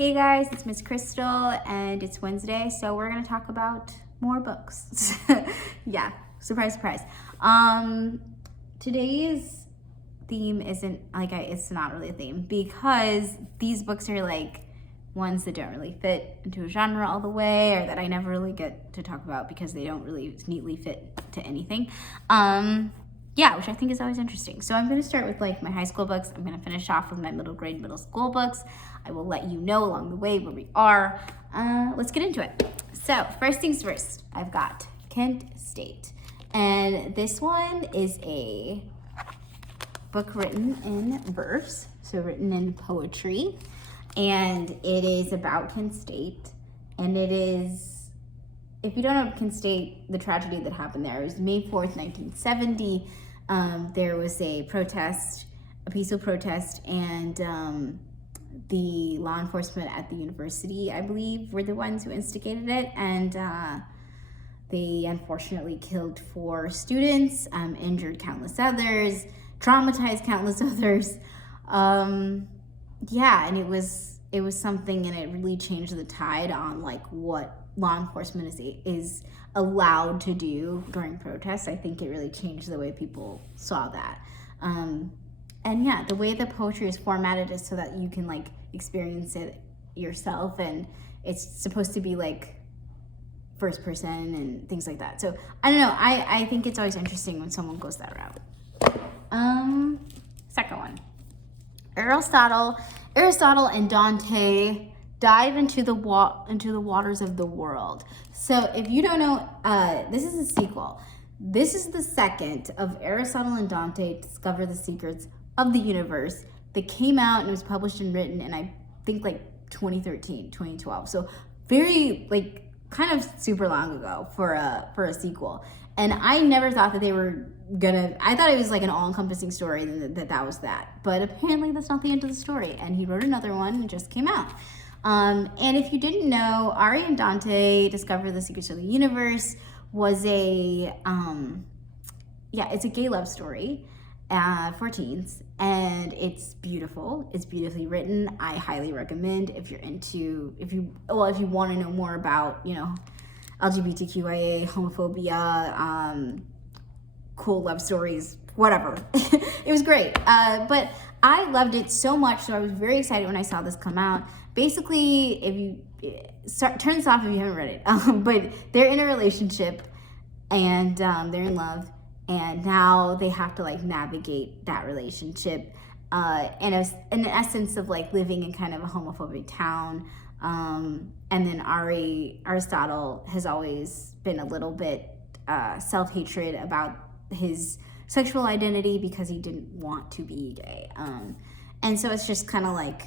Hey guys, it's Miss Crystal and it's Wednesday, so we're gonna talk about more books. Yeah, surprise, surprise. Today's theme isn't it's not really a theme because these books are like ones that don't really fit into a genre all the way, or that I never really get to talk about because they don't really neatly fit to anything. Yeah, which I think is always interesting. So I'm going to start with like my high school books. I'm going to finish off with my middle school books. I will let you know along the way where we are. Let's get into it. So first things first, I've got Kent State. And this one is a book written in verse, so written in poetry. And it is about Kent State. And it is, if you don't know Kent State, the tragedy that happened there, it was May 4th, 1970. There was a protest, a peaceful protest, and the law enforcement at the university, I believe, were the ones who instigated it. And they unfortunately killed 4 students, injured countless others, traumatized countless others. Yeah, and it was something, and it really changed the tide on like what law enforcement is allowed to do during protests. I think it really changed the way people saw that. And yeah, the way the poetry is formatted is so that you can like experience it yourself, and it's supposed to be like first person and things like that. So I don't know, I think it's always interesting when someone goes that route. Second one, Aristotle and Dante dive into the waters of the world. So if you don't know, this is a sequel. This is the second of Aristotle and Dante Discover the Secrets of the Universe that came out and was published and written in, I think, like 2013, 2012. So very, like, kind of super long ago for a sequel. And I never thought that they were gonna, I thought it was like an all-encompassing story, and that was that. But apparently that's not the end of the story. And he wrote another one and it just came out. And if you didn't know, Ari and Dante Discover the Secrets of the Universe was it's a gay love story for teens, and it's beautiful. It's beautifully written. I highly recommend if you want to know more about, LGBTQIA, homophobia, cool love stories, whatever. It was great. But I loved it so much, so I was very excited when I saw this come out. Basically, if you turn this off if you haven't read it, but they're in a relationship and they're in love, and now they have to like navigate that relationship in essence of like living in kind of a homophobic town. And then Aristotle has always been a little bit self-hatred about his sexual identity because he didn't want to be gay. And so it's just kind of like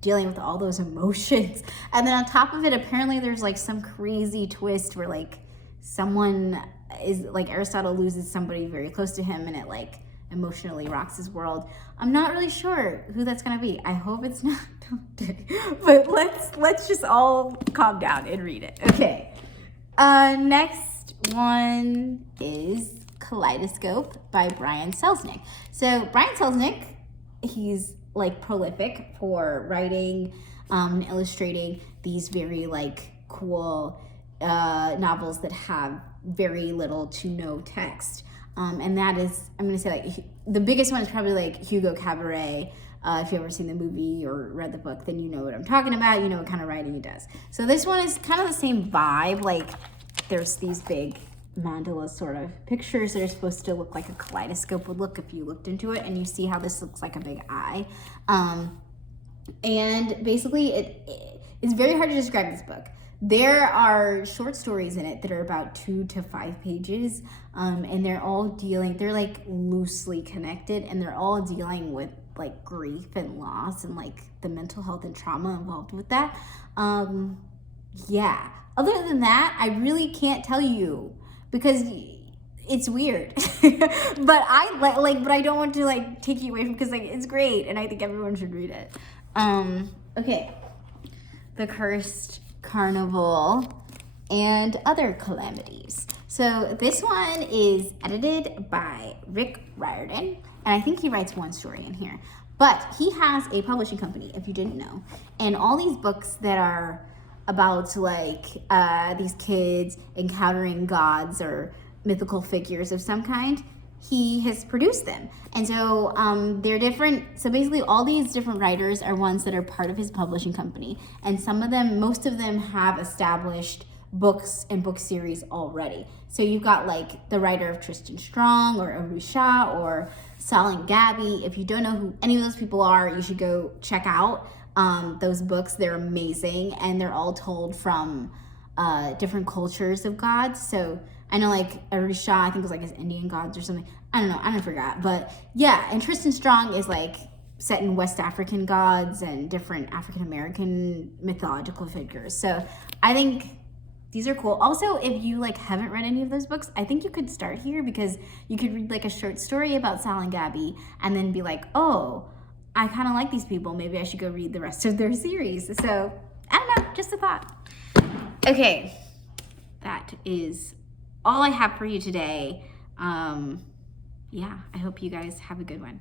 dealing with all those emotions. And then on top of it, apparently there's like some crazy twist where like someone is like, Aristotle loses somebody very close to him, and it like emotionally rocks his world. I'm not really sure who that's gonna be. I hope it's not Dante. But let's just all calm down and read it. Okay. Next one is Kaleidoscope by Brian Selznick. So Brian Selznick, he's like prolific for writing and illustrating these very like cool novels that have very little to no text. And that is, I'm gonna say like the biggest one is probably like Hugo Cabaret. If you've ever seen the movie or read the book, then you know what I'm talking about. You know what kind of writing he does. So this one is kind of the same vibe. Like there's these big mandala sort of pictures that are supposed to look like a kaleidoscope would look if you looked into it, and you see how this looks like a big eye. And basically it's very hard to describe this book. There are short stories in it that are about 2 to 5 pages, and they're like loosely connected, and they're all dealing with like grief and loss and like the mental health and trauma involved with that. Yeah, other than that, I really can't tell you because it's weird. But I don't want to like take you away from, because like it's great and I think everyone should read it. Okay, The Cursed Carnival and Other Calamities. So this one is edited by Riordan, and I think he writes one story in here. But he has a publishing company, if you didn't know. And all these books that are about like these kids encountering gods or mythical figures of some kind, he has produced them. And so they're different. So basically all these different writers are ones that are part of his publishing company. And some of them, most of them have established books and book series already. So you've got like the writer of Tristan Strong or Arusha or Sal and Gabby. If you don't know who any of those people are, you should go check out those books. They're amazing, and they're all told from different cultures of gods. So I know like Arusha, I think it was like his Indian gods or something. I don't know, I forgot. But yeah, and Tristan Strong is like set in West African gods and different African American mythological figures. So I think these are cool. Also, if you like haven't read any of those books, I think you could start here, because you could read like a short story about Sal and Gabby and then be like, oh, I kind of like these people. Maybe I should go read the rest of their series. So I don't know, just a thought. Okay, that is all I have for you today. Yeah, I hope you guys have a good one.